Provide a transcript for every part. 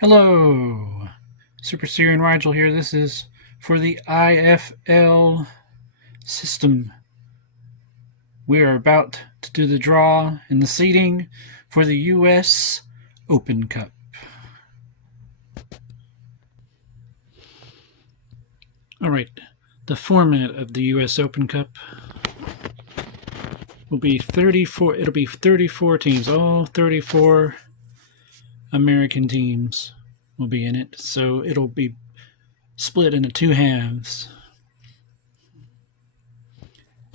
Hello, Super Syrian Rigel here. This is for the IFL system. We are about to do the draw and the seeding for the US Open Cup. All right, the format of the US Open Cup will be 34. It'll be 34 teams. All 34 American teams will be in it. So it'll be split into two halves.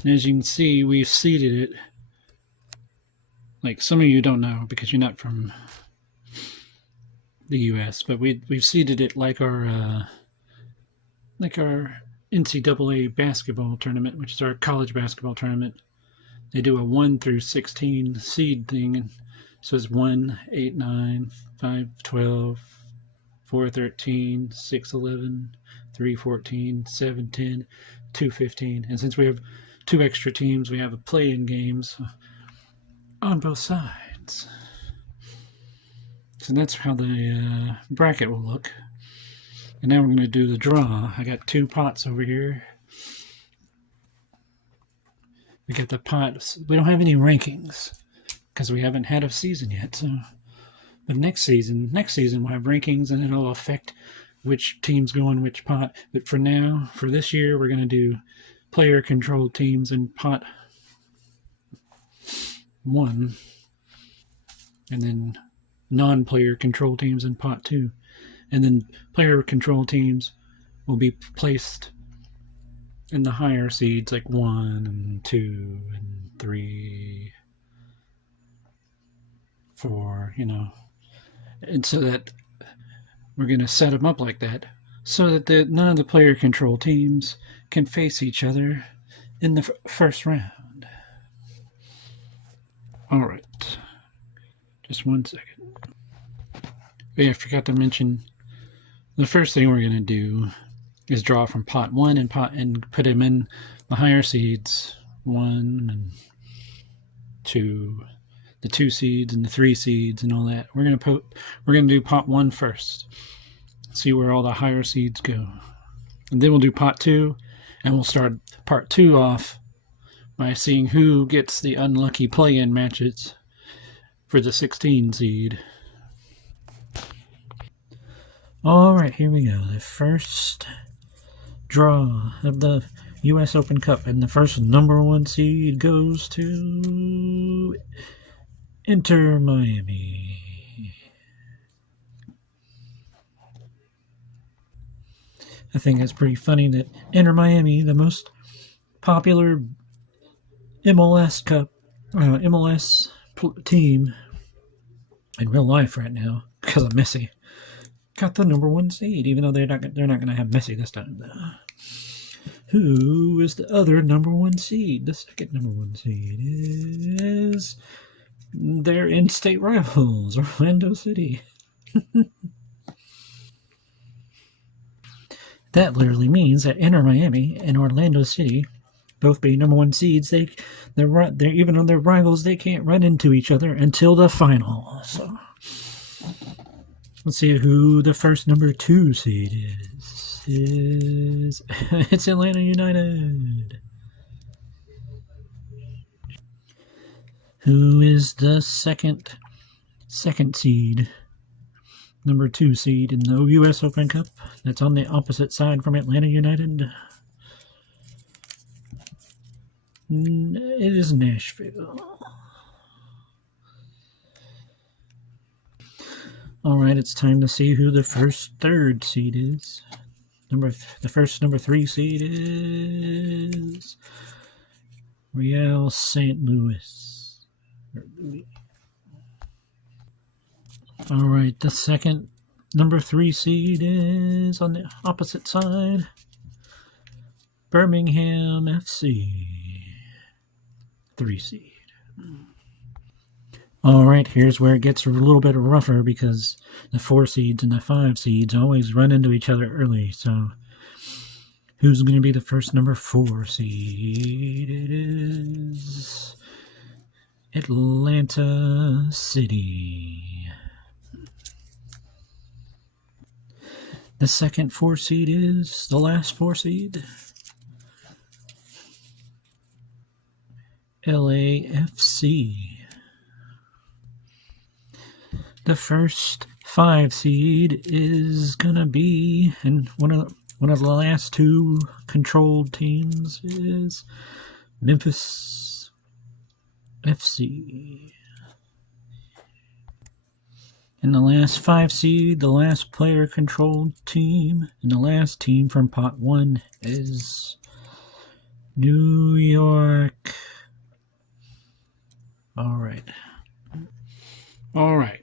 And as you can see, we've seeded it. Like some of you don't know because you're not from the U.S., but we've seeded it like our NCAA basketball tournament, which is our college basketball tournament. They do a 1 through 16 seed thing, and so it's 1, 8, 9, 5, 12, 4, 13, 6, 11, 3, 14, 7, 10, 2, 15. And since we have two extra teams, we have a play-in games on both sides. So that's how the bracket will look. And now we're going to do the draw. I got two pots over here. We got the pots. We don't have any rankings because we haven't had a season yet. So, but next season we'll have rankings, and it'll affect which teams go in which pot. But for now, for this year, we're going to do player-controlled teams in pot 1, and then non-player control teams in pot 2. And then player control teams will be placed in the higher seeds, like 1 and 2 and 3, 4, And so that we're going to set them up like that so that none of the player control teams can face each other in the first round. All right. Just 1 second. Yeah, I forgot to mention, the first thing we're going to do is draw from pot 1 and put them in the higher seeds, 1 and 2, the 2 seeds and the 3 seeds and all that. We're going to do pot 1 first. See where all the higher seeds go. And then we'll do pot 2, and we'll start part 2 off by seeing who gets the unlucky play-in matches for the 16 seed. All right, here we go. The first draw of the U.S. Open Cup, and the first number 1 seed goes to Inter Miami. I think it's pretty funny that Inter Miami, the most popular MLS team in real life right now, because of Messi, got the number 1 seed, even though they're not going to have Messi this time. Who is the other number 1 seed? The second number 1 seed is their in-state rivals, Orlando City. That literally means that Inter Miami and Orlando City, both being number 1 seeds, they're even though they're rivals, they can't run into each other until the final. So let's see who the first number 2 seed is. It's Atlanta United. Who is the second seed? Number 2 seed in the U.S. Open Cup. That's on the opposite side from Atlanta United. It is Nashville. All right, it's time to see who the third seed is. The first number 3 seed is Real St. Louis. All right, the second number 3 seed is on the opposite side, Birmingham FC, 3 seed. All right, here's where it gets a little bit rougher because the 4 seeds and the 5 seeds always run into each other early. So who's going to be the first number 4 seed? It is Atlanta City. The second 4 seed is the last 4 seed. LAFC. The first 5 seed is gonna be, and one of the last 2 controlled teams is Memphis FC. And the last 5 seed, the last player controlled team, and the last team from pot 1 is New York. All right,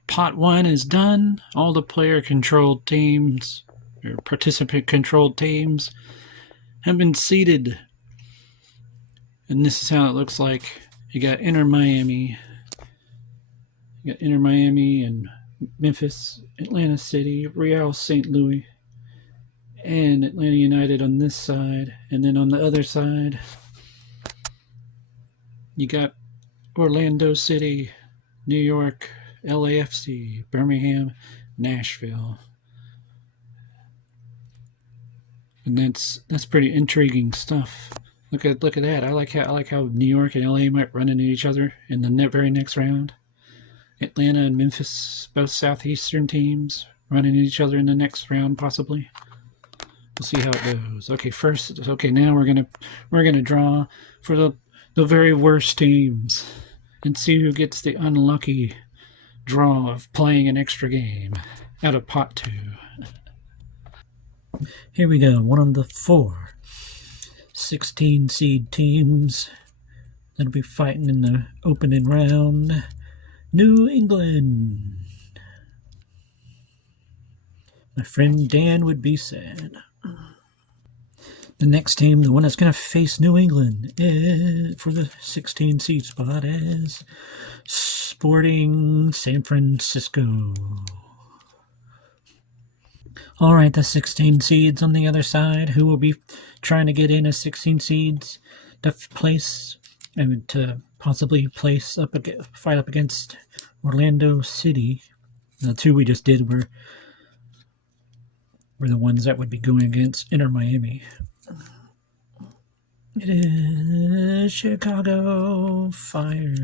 pot 1 is done. All the player controlled teams, or participant controlled teams, have been seeded. And this is how it looks like. You got Inter Miami. You got Inter Miami and Memphis, Atlanta City, Real St. Louis, and Atlanta United on this side. And then on the other side, you got Orlando City, New York, LAFC, Birmingham, Nashville. And that's pretty intriguing stuff. Look at that. I like how New York and LA might run into each other in the very next round. Atlanta and Memphis, both southeastern teams, running into each other in the next round, possibly. We'll see how it goes. Okay, now we're gonna draw for the very worst teams and see who gets the unlucky draw of playing an extra game out of pot 2. Here we go. One of the 4 16 seed teams that'll be fighting in the opening round. New England. My friend Dan would be sad. The next team, the one that's going to face New England for the 16 seed spot, is Sporting San Francisco. All right, the 16 seeds on the other side, who will be trying to get in as 16 seeds to place, and to possibly fight up against Orlando City. The 2 we just did were the ones that would be going against Inter Miami. It is Chicago Fire.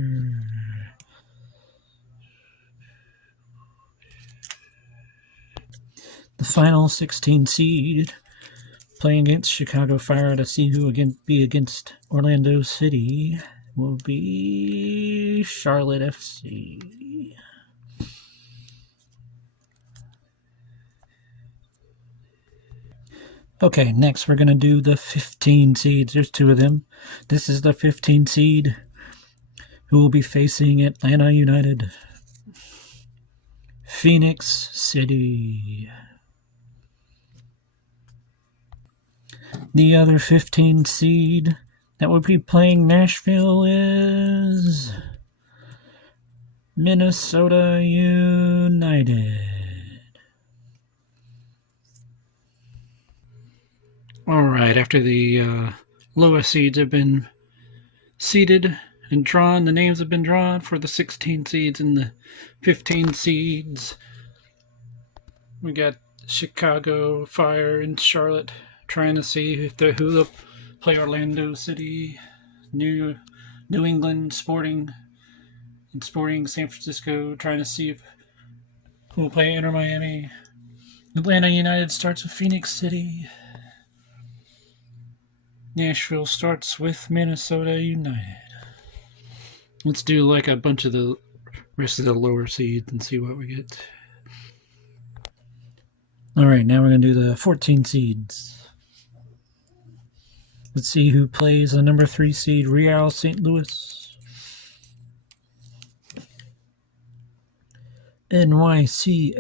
The final 16 seed playing against Chicago Fire to see who be against Orlando City will be Charlotte FC. Okay, next we're going to do the 15 seeds. There's 2 of them. This is the 15 seed who will be facing Atlanta United. Phoenix City. The other 15 seed that will be playing Nashville is Minnesota United. All right, after the lowest seeds have been seeded and drawn, the names have been drawn for the 16 seeds and the 15 seeds. We got Chicago Fire and Charlotte trying to see who they'll play Orlando City, New England Sporting, and Sporting San Francisco, trying to see who will play Inter Miami. Atlanta United starts with Phoenix City. Nashville starts with Minnesota United. Let's do like a bunch of the rest of the lower seeds and see what we get. All right, now we're going to do the 14 seeds. Let's see who plays the number 3 seed, Real St. Louis. NYCFC.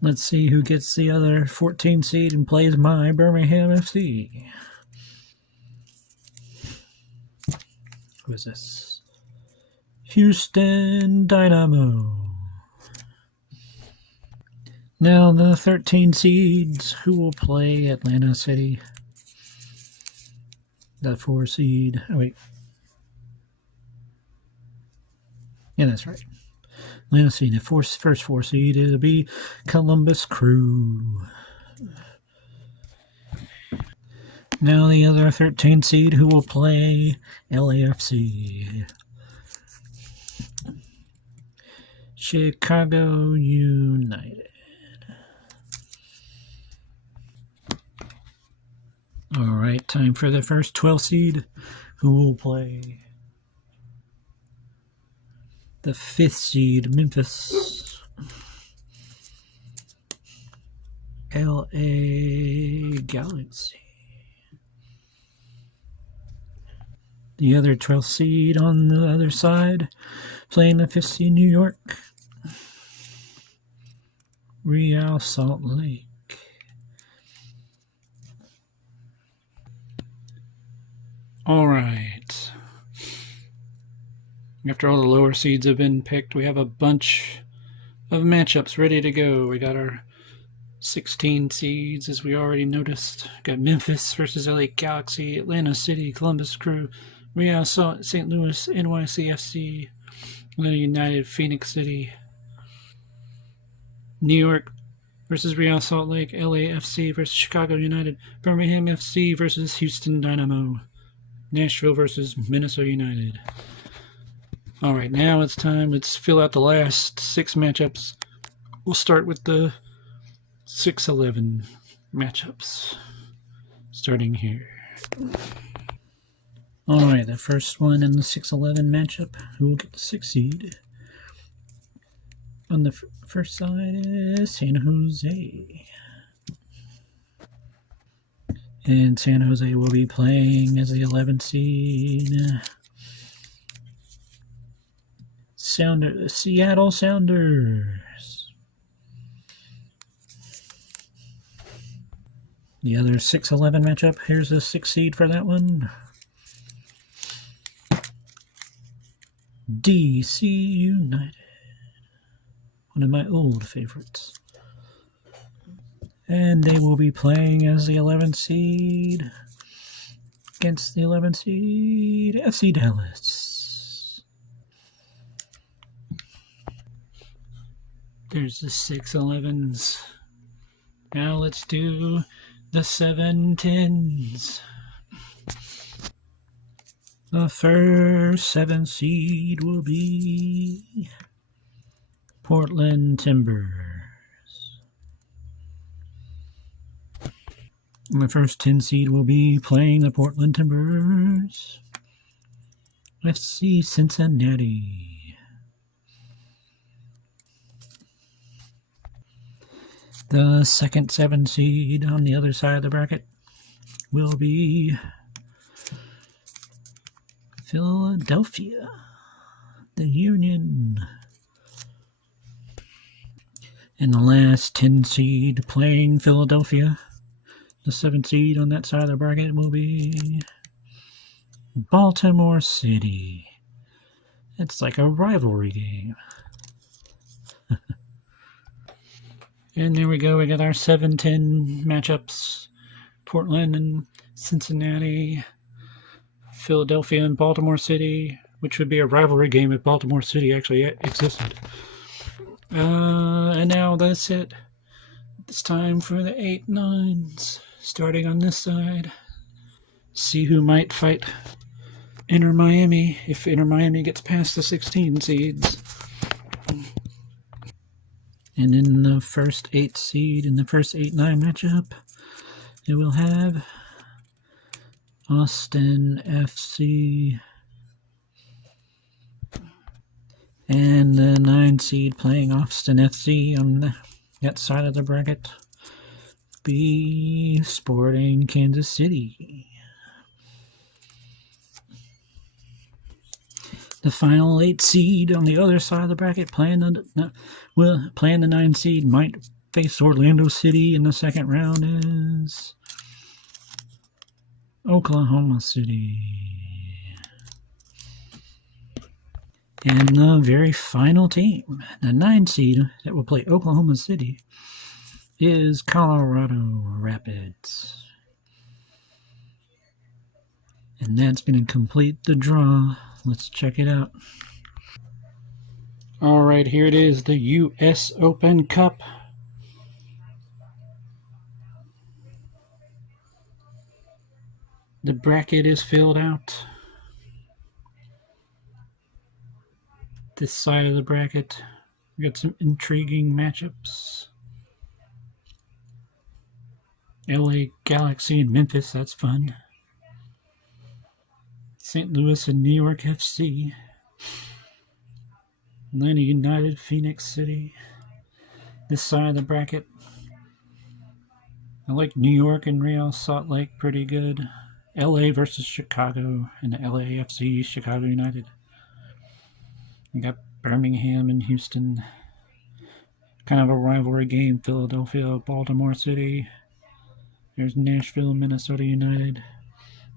Let's see who gets the other 14 seed and plays my Birmingham FC. Who is this? Houston Dynamo. Now the 13 seeds who will play Atlanta City. The 4 seed. Oh, wait. Yeah, that's right. Let's see, the first 4 seed, it'll be Columbus Crew. Now the other 13 seed who will play LAFC. Chicago United. All right, time for the first 12 seed who will play the 5th seed, Memphis. LA Galaxy. The other 12th seed on the other side, playing the 5th seed, New York. Real Salt Lake. All right. After all the lower seeds have been picked, we have a bunch of matchups ready to go. We got our 16 seeds, as we already noticed. Got Memphis versus LA Galaxy, Atlanta City, Columbus Crew, Real Salt, St. Louis, NYCFC, Atlanta United, Phoenix City, New York versus Real Salt Lake, LAFC versus Chicago United, Birmingham FC versus Houston Dynamo, Nashville versus Minnesota United. All right, now it's time. Let's fill out the last 6 matchups. We'll start with the 6-11 matchups, starting here. All right, the first one in the 6-11 matchup, who will get the 6th seed? On the first side is San Jose. And San Jose will be playing as the 11th seed. Seattle Sounders. The other 6-11 matchup, here's the 6th seed for that one. DC United. One of my old favorites. And they will be playing as the 11th seed against the 11th seed, FC Dallas. There's the 6-11s. Now let's do the 7-10s. The first 7 seed will be Portland Timbers. And the first 10 seed will be playing the Portland Timbers. FC Cincinnati. The second 7 seed on the other side of the bracket will be Philadelphia, the Union. And the last 10 seed playing Philadelphia, the 7th seed on that side of the bracket, will be Baltimore City. It's like a rivalry game. And there we go. We got our 7-10 matchups. Portland and Cincinnati, Philadelphia and Baltimore City, which would be a rivalry game if Baltimore City actually existed. And now that's it. It's time for the 8-9s. Starting on this side. See who might fight Inter Miami if Inter Miami gets past the 16 seeds. And in the first 8 seed, in the first 8-9 matchup, it will have Austin FC and the 9 seed playing Austin FC on that side of the bracket be Sporting Kansas City. The final 8 seed on the other side of the bracket playing the 9 seed might face Orlando City in the second round is Oklahoma City. And the very final team, the 9 seed that will play Oklahoma City, is Colorado Rapids. And that's going to complete the draw. Let's check it out. All right, here it is, the U.S. Open Cup. The bracket is filled out. This side of the bracket, we got some intriguing matchups. LA Galaxy and Memphis, that's fun. St. Louis and New York FC. Atlanta United, Phoenix City. This side of the bracket, I like New York and Real Salt Lake pretty good. LA versus Chicago and the LAFC, Chicago United. We got Birmingham and Houston. Kind of a rivalry game. Philadelphia, Baltimore City. There's Nashville, Minnesota United.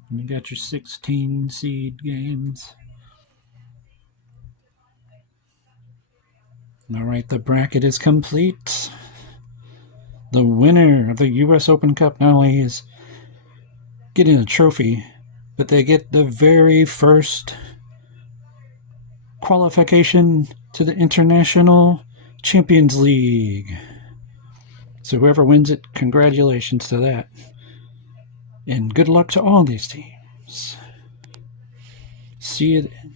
And you got your 16 seed games. All right, the bracket is complete. The winner of the U.S. Open Cup not only is getting a trophy, but they get the very first qualification to the International Champions League. So whoever wins it, congratulations to that. And good luck to all these teams. See you then.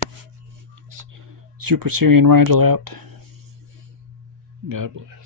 Super Syrian Rigel out. God bless.